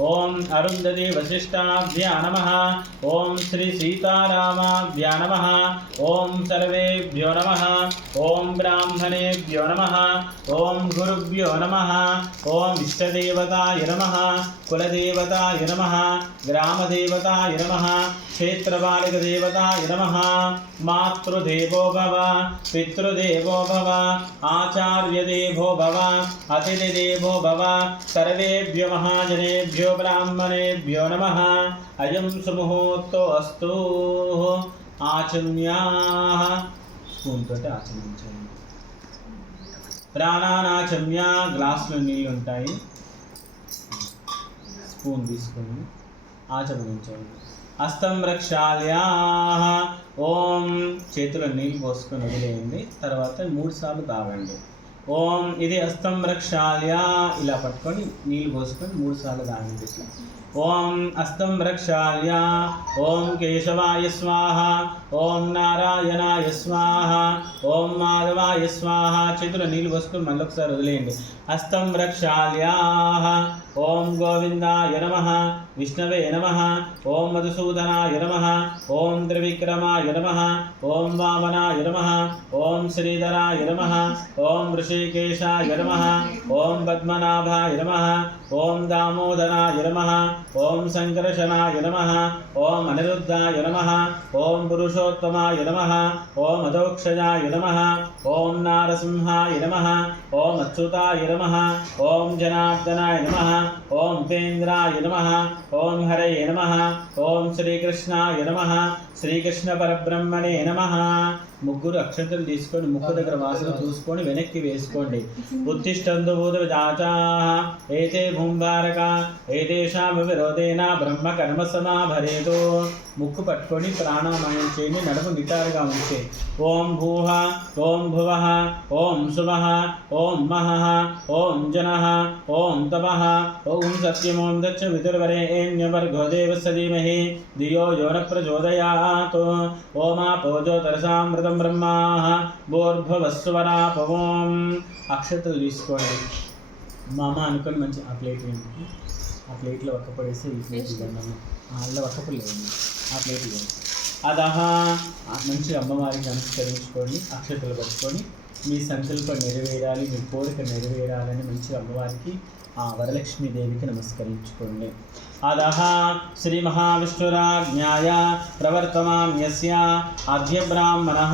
ओम अरुंधति वशिष्ठाभ्या नमः। ओम श्री सीतारामाभ्या नमः। ओम सर्वेभ्यो नमः। ओम ब्राह्मणेभ्यो नमः। ओम गुरुभ्यो नमः। ओम इष्टदेवताय नमः। कुलदेवताय नमः। ग्रामदेवताय नमः। क्षेत्रपालकदेवताय नमः। मातृदेवो भव, पितृदेवो भव, आचार्यदेवो भव, अतिथिदेवो भव। सर्वेभ्यो महाजनेभ्यो ब्राह्मणेभ्यो नमः। अयं सुमुहूर्तो अस्तु। आचम्याः स्पून तोటి ఆచమించండి. ప్రాణానాచమ్య గ్లాసులో నీళ్ళు ఉంటాయి, స్పూన్ తీసుకొని ఆచమించండి. హస్తం రక్షాల్యాః. ఓం చేతిలో నీళ్ళు పోసుకొని వదిలేయండి. తర్వాత 3 సార్లు తాగండి. ఓం ఇది హస్తం రక్షాల్య, ఇలా పట్టుకొని నీళ్ళు పోసుకొని 3 సార్లు తాగండి. ఇట్లా ఓం హస్తం రక్షాల్య. ఓం కేశవాయ స్వాహ. ఓం నారాయణాయ స్వాహ. ఓం మాధవాయ స్వాహ. చేతిలో నీళ్ళు పోసుకొని మళ్ళీ ఒకసారి వదిలేయండి. హస్తం రక్షాల్యాః. ఓం గోవిందాయ నమః. విష్ణవే నమః. ఓం మధుసూదనాయ నమః. ఓం త్రివిక్రమాయ నమః. ఓం వామనాయ నమః. ఓం శ్రీధరాయ నమః. ఓం ఋషికేశాయ నమః. ఓం పద్మనాభాయ నమః. ఓం దామోదరాయ నమః. ఓం సంకర్షణాయ నమః. ఓం అనిరుద్ధాయ నమః. ఓం పురుషోత్తమాయ నమః. ఓం అధోక్షజాయ నమః. ఓం నారసింహాయ నమః. ఓం అచ్యుతాయ నమః. ఓం జనార్దనాయ నమః. ఓం ఉపేంద్రాయ నమః. ఓం హరయే నమః. ఓం శ్రీకృష్ణాయ నమః. శ్రీకృష్ణ పరబ్రహ్మణే నమః. ముగ్గురు అక్షంతలు తీసుకొని ముక్కు దగ్గర వాసన చూసుకొని వెనక్కి వేసుకోండి. ఉత్తిష్టంతు భూతవిజాచాః ఏతే భూంభారక ఏతేషాం విరోధేన బ్రహ్మ కర్మ సమాభరేతు. ముక్కు పట్టుకొని ప్రాణాయామం చేయండి. నడుము నిటారుగా ఉంచే. ఓం భూః, ఓం భువః, ఓం శుభః, ఓం మహః, ఓం జనః, ఓం తపః, ఓం సత్యం, ఓం దక్ష విదుర్వరేణ్యవర్గో దేవస్య ధీమహి ధియో యో న ప్రచోదయాత్. ఓమాపో జ్యోతిరసామృతం బ్రహ్మాః భూర్భువస్సువరాపవం. అక్షతలు తీసుకోండి. మామ అనుకొని మంచి ఆ ప్లేట్ వేయండి. ఆ ప్లేట్లో ఒక్కపడేసి ఈ ప్లేట్ ఇవ్వండి. అలా ఒక్కపడలేదు, ఆ ప్లేట్ ఇవ్వండి. అదహ మంచి అమ్మవారికి నమస్కరించుకొని అక్షతలు పట్టుకొని మీ సంకల్పం నెరవేరాలి, మీ కోరిక నెరవేరాలని మంచి అమ్మవారికి ఆ వరలక్ష్మీదేవికి నమస్కరించుకోండి. అదహ శ్రీ మహావిష్ణురాజ్ఞాయ ప్రవర్తమాన్యస్య అద్య బ్రాహ్మణః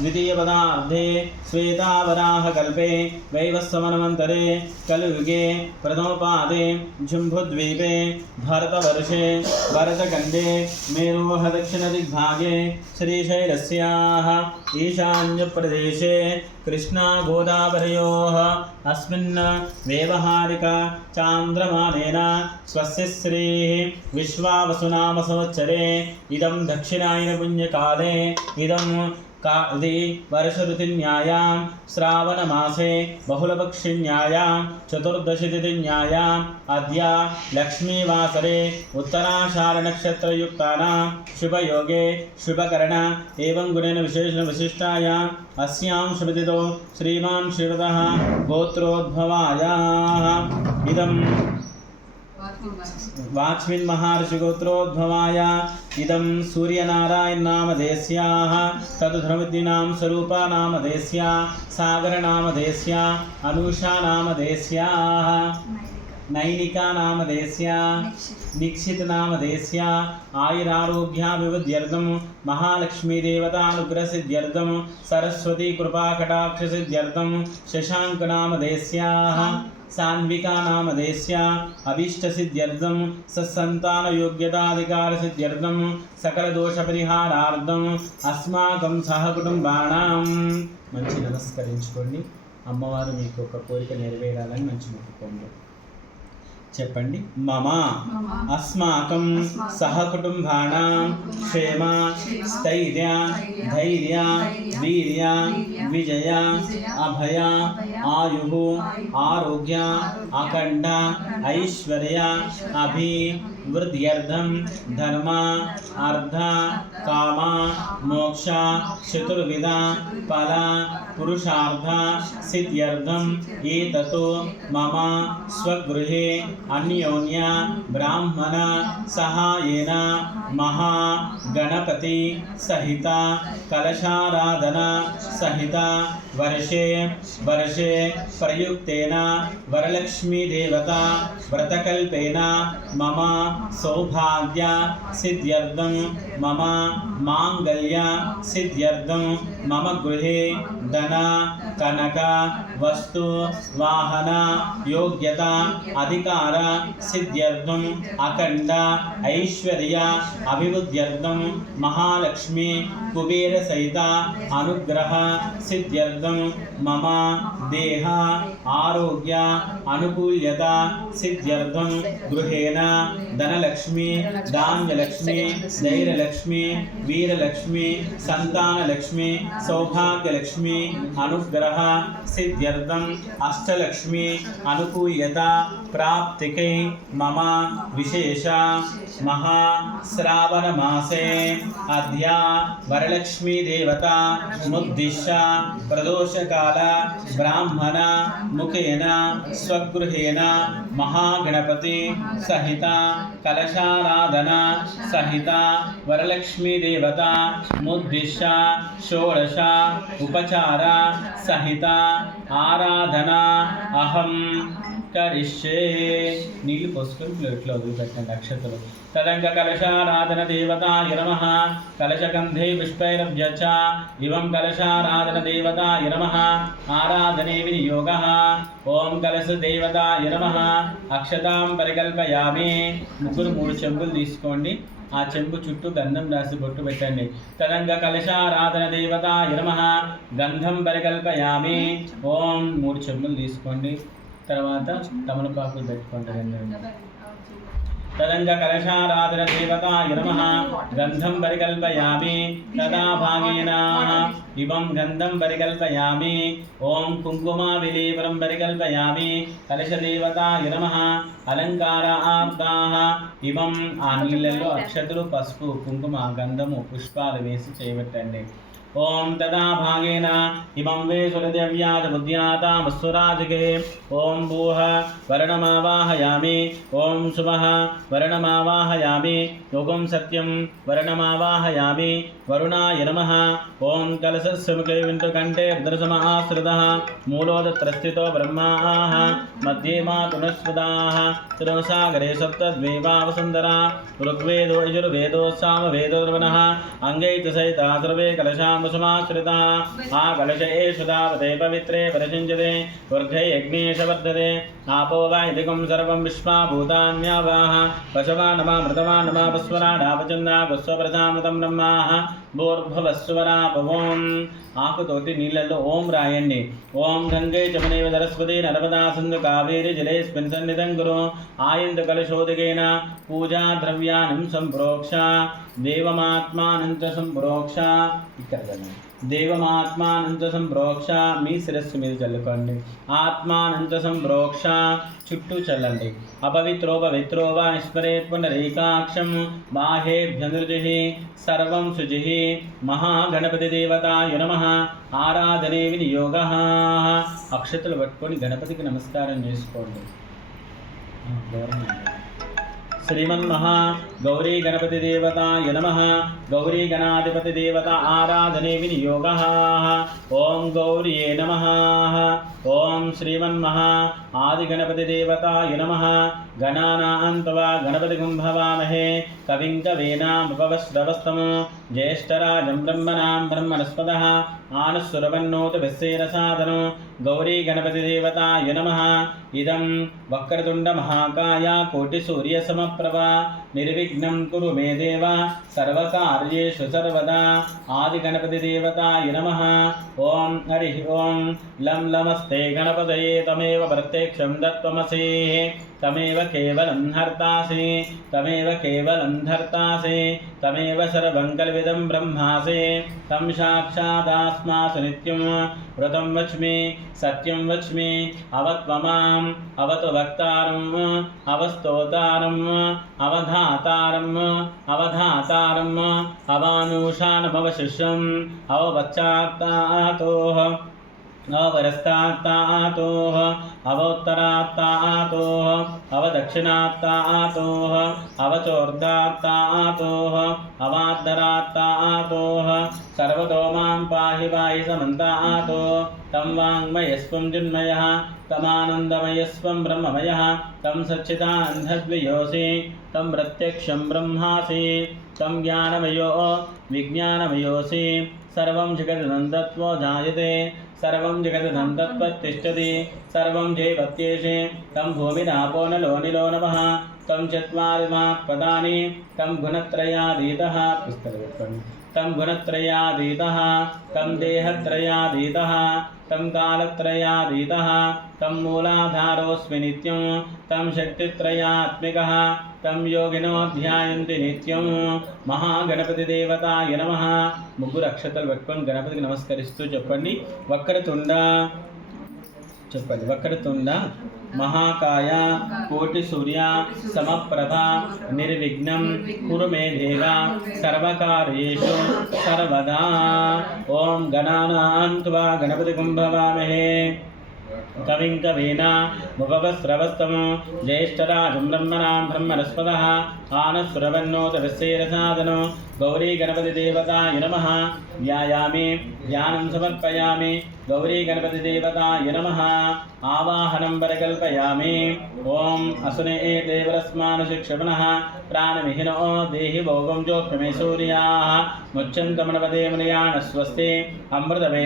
ద్వితీయపదార్థే శ్వేతావరాహకల్పే వైవస్వమన్వంతరే కలియుగే ప్రథమపాదే జంబుద్వీపే భరతవర్షే భరతఖण्डे మేరోః దక్షిణదిగ్భాగే శ్రీశైలస్యాః ఈశాన్యప్రదేశే కృష్ణా గోదావరయోః అస్మిన్ వ్యవహారిక చాంద్రమానేన స్వస్య శ్రీ విశ్వావసునామ సంవత్సరే ఇదం దక్షిణాయన పుణ్యకాలే ఇదం ఇది వర్షఋతున్యాయాం శ్రావణమాసే బహుళపక్షిణ్యాయాం చతుర్దశతిథిన్యాయాం అద్య లక్ష్మీవాసరే ఉత్తరాషాఢనక్షత్రయుక్తానాం శుభయోగే శుభకరణ ఏవం గుణేన విశేషణ విశిష్టాయాం అస్యాం శుభతిథౌ శ్రీమాన్ శ్రీరథః గోత్రోద్భవాయాః ఇదం वाच्मिन् महर्षि गोत्रोद्भवाय इदं सूर्यनारायण नामधेयस्याः तदुधर्मविद्यानां स्वरूपा नामधेयस्या सागर नामधेयस्या अनुषा नामधेयस्याः नैनिका नामधेयस्या निक्षित नामधेयस्या आयुरारोग्याभिवृद्ध्यर्थं महालक्ष्मी देवतानुग्रहसिद्ध्यर्थं सरस्वती कृपाकटाक्षसिद्ध्यर्थं शशाङ्क नामधेयस्याः सान्विका नामधेयस्या अभीष्टसिद्ध्यर्थं सत्सन्तानयोग्यताधिकारसिद्ध्यर्थं सकलदोषपरिहारार्थं अस्माकं सहकुटुंबाणां మంచి నమస్కరించుకోండి. అమ్మవారు మీకు ఒక కోరిక నెరవేరాలని మంచి మొక్కుకోండి. చెప్పండి. మమ అస్మాకం సహకుటుంబానాం క్షేమ స్థైర్య ధైర్య వీర్య విజయ అభయ ఆయు ఆరోగ్య అఖండ ఐశ్వర్య అభివృద్ధ్యర్థం ధర్మ అర్థ కామ మోక్ష చతుర్విధ ఫల पुरुषार्थ सिद्ध्यर्थम एततो मम स्वगृहे अन्योन्य ब्राह्मण सहायेन महागणपति सहित कलशाराधना सहित वर्षे वर्षे प्रयुक्तेन वरलक्ष्मी देवता व्रतकल्पेन मम सौभाग्य सिद्ध्यर्थम मम मांगल्य सिद्ध्यर्थम मम गृहे धन कनक वस्तु वाहन योग्यता अधिकार सिद्ध्यर्थम अखंड ऐश्वर्य अभिवृद्ध्यर्थम महालक्ष्मी कुबेर सहित अनुग्रह सिद्ध्यर्थम मम देह आरोग्य अनुकूल्यता सिद्ध्यर्थम गृहेण धनलक्ष्मी धान्यलक्ष्मी धैर्यलक्ष्मी वीरलक्ष्मी संतानलक्ष्मी सौभाग्यलक्ष्मी अनुग्रह सिद्ध्यर्थम अष्टलक्ष्मी अनुकूल्यता प्राप्तिके मम विशेष महाश्रावण मासे अद्य वरलक्ष्मी देवता मुद्दिश्य प्रदोषकाल ब्राह्मण मुखेन स्वगृहेन महागणपति सहित कलशाराधना सहित वरलक्ष्मी देवता मुद्दिश्य षोडश उपचार सहित आराधना अहम करिष्ये नीళ్ళు పోసుకొని ప్లేట్లో వదిలిపెట్టండి అక్షతలు తదంగ కలశారాధన దేవతాయ నమః కలశగంధే పుష్పైరభ్య చ ఇవం కలశారాధన దేవతాయ నమః ఆరాధనే వినియోగః ఓం కలశ దేవతాయ నమః అక్షతాం పరికల్పయామి ముగ్గురు 3 చెంబులు తీసుకోండి ఆ చెంబు చుట్టూ గంధం రాసి బొట్టు పెట్టండి తదంగ కలశారాధన దేవతాయ నమః గంధం పరికల్పయామి ఓం 3 చెంబులు తీసుకోండి తర్వాత తమలపాకులు పెట్టుకోండి తదంగ కలశారాధన దేవతాయ నమః గంధం పరికల్పయామి తదా భాగేన ఇవం గంధం పరికల్పయామి ఓం కుంకుమ విలేపనం పరికల్పయామి కలశ దేవతాయ నమః అలంకార ఆర్దాః ఇవం ఆ నీళ్ళల్లో అక్షతలు పసుపు కుంకుమ గంధము పుష్పాలు వేసి చేయబెట్టండి ओम तदा भागेन इमं वे सुरदेव्याज बुद्ध्यातामस्वराजके ओम भूः वर्णमावाहयामि ओम शुभः वर्णमावाहयामि योगं सत्यं वर्णमावाहयामि वरुणाय नमः ओम कलशस्य मुखे विन्दुकण्ठे रुद्रसमाश्रितः मूलोदत्रस्थितो ब्रह्माः मध्ये मातुनस्पदाः त्रिवसागरे सप्तद्वीपावसुन्दरा ऋग्वेदो यजुर्वेदो सामवेदोर्वणः अङ्गै च सहिता सर्वे कलशां समाश्रिता आ कलश एषु धावते पवित्रे परिषिञ्चते ऊर्ध्वे यज्ञेश वर्धते आपो वैदिकं सर्वं विश्वा भूतान्यावाः पशवा नमः मृतवा नमः पस्वराडापचन्दा पुष्पप्रसामृतं ब्रह्माः भूर्भुवस्वरापवोम् ఆకుతోటి నీళ్ళల్లో ఓం రాయండి ఓం గంగే జమునే సరస్వతి నర్మదా సింధు కావేరి జలేస్మిన్ సన్నిధం కురు ఆయంత కలశోదకేన పూజా ద్రవ్యానం సంప్రోక్ష దేవమాత్మానంత సంప్రోక్ష ఇక్కడ దేవమాత్మానంత సంప్రోక్ష మీ శిరస్సు మీద చల్లుకోండి ఆత్మానంత సంప్రోక్ష చుట్టూ చల్లండి అపవిత్రో పవిత్రో వా స్మరేత్ పునరేకాక్షం బాహేభ్యనృజిః సర్వం శుచిః మహాగణపతి దేవతాయ నమః ఆరాధనే వినియోగః అక్షతలు పట్టుకొని గణపతికి నమస్కారం చేసుకోండి श्रीमन्महा गौरी गणपति देवताय नमः गौरी गणाधिपति देवता आराधने विनियोगः ओम गौर्ये नमः ओम श्रीमन्महा आदि गणपति देवताय नमः गणानान्त्वा गणपतिं भवामहे कविं कवीनामुपवस्रवस्तमो ज्येष्ठराजं ब्रह्मणां ब्रह्मणस्पदः आनस्सुरवन्नोत विस्सेरसादनो गौरी गणपति देवताय नमः इदं वक्रतुण्ड महाकाय कोटिसूर्यसमप्रभा निर्विघ्नं कुरु मे देव सर्वकार्येषु सर्वदा आदि गणपति देवताय नमः ओम हरिः ओम लं लमस्ते गणपतये तमेव प्रत्यक्षं दत्त्वमसि तमेव केवलं हर्तासि तमेव केवलं धर्तासि तमेव सर्वं कल्विदं ब्रह्मासि तं साक्षादास्मासु नित्यं व्रतं वच्मि सत्यं वच्मि अवत्वमाम् अवतु वक्तारम् अवस्तोतारम् अवधातारम् अवधातारम् अवानुषानमवशिष्यम् अववच्चात्तातोः अवरस्तात्तातोः अवोत्तरात्तातोः अवदक्षिणात्तातोः अवचोर्धात्तातोः अवाद्धरात्तातोः सर्वतो मां पाहि पाहि समन्तातो तं वाङ्मयस्वं चिन्मयः तमानन्दमयस्वं ब्रह्ममयः तं सच्चिदानन्दद्वयोऽसि तं प्रत्यक्षं ब्रह्मासि तं ज्ञानमयो विज्ञानमयोऽसि सर्वं जगदनं तत्त्वो जायते सर्वं जगदनं तत्त्वतिष्ठति सर्वं जैवत्येषे तं भूमिरापो नलो निलो नमः तं चत्वारिमात्पदानि तं गुणत्रयातीतः तं गुणत्रयातीतः तं देहत्रयातीतः तं कालत्रयातीतः तं मूलाधारोऽस्मि नित्यं तं शक्तित्रयात्मिकः तं योगिनो ध्यायन्ति नित्यं महागणपतिदेवताय नमः ముగ్గురు అక్షతలు పెట్టుకొని గణపతికి నమస్కరిస్తూ చెప్పండి వక్రతుండ చెప్పండి వక్రతుండ महाकाय कोटि सूर्य समप्रभ निर्विघ्नं कुरु मे देव सर्वकार्येषु सर्वदा ओं गणानां त्वा गणपतिं भवामहे कविं कवीना मुपवस्रवस्तमो ज्येष्ठराजं ब्रह्मणां ब्रह्मणस्पदः आनस्वरवन्नोतविश्वेरसादनो गौरी गणपतिदेवताय नमः ध्यायामि ध्यानं समर्पयामि गौरी गणपतिदेवताय नमः आवाहनं परिकल्पयामि ॐ असुने देवरस्मानुशिक्षमणः प्राणविहिनो देहि भोगं जोक्ष्मे सूर्याः मुच्यन्तमनपदे मुनयानस्वस्ति अमृतवे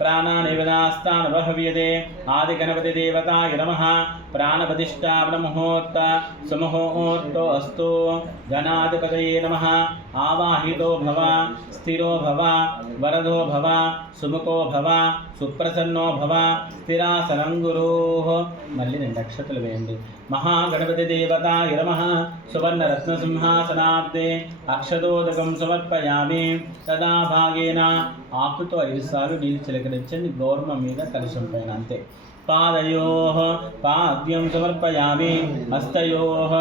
प्राणानिवेदास्तानवहव्यते आदिगणपतिदेवताय नमः प्राणप्रतिष्ठापनमुहूर्त सुमुहूर्तो अस्तु गणाधिपतये नमः आवाहितो भव स्थिरो भव वरदो भव सुमुखो भव सुप्रसन्नो भव స్థిరాసనం గురోః మళ్ళీ 2 అక్షతలు వేయండి महागणपति देवताय नमः सुवर्णरत्न सिंहासनाब्दे अक्षतोदकं समर्पयामि तदा भागेन ఆకుతో 5 సార్లు నీళ్ళు చిలకరించండి గౌరమ్మ మీద కలశం పైన అంతే पादयोः पाद्यं समर्पयामि हस्तयोः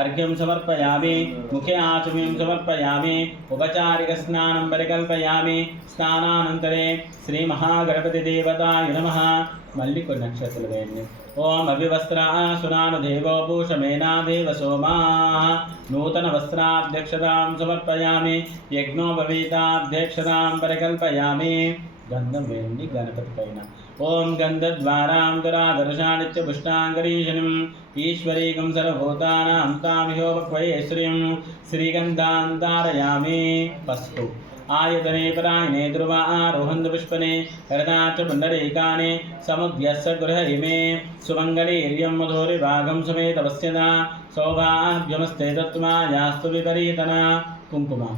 अर्घ्यं समर्पयामि मुखे आचमनीं समर्पयामि उपचारिकस्नानं परिकल्पयामि स्नानानन्तरे श्रीमहागणपतिदेवताय नमः मल्लि కొన్ని నక్షత్రాలు వేయండి ओम अभिवस्त्रासुनानु देवो भूषमेना देव सोमाः नूतन वस्त्राध्यक्षतां समर्पयामि यज्ञोपवीताध्यक्षतां परिकल्पयामि गंधं वेయండి गणपति पैन ओम गंधद्वारां दुरादर्शानित्य पुष्टांगरीशनिम् ईश्वरीकं सर्वभूतानां तामिहोपक्वये श्रियं श्रीगन्धान्तारयामि पस्तु आयतने परायणे ध्रुवा आरोहन्त पुष्पने हरदाच पुण्डरीकानि समुद्यस्य गृहरिमे सुमङ्गलीर्यं मधुरिभागं समेत वस्यदा सौभाग्यमस्ते तत्त्वा यास्तु विपरीतना कुङ्कुमा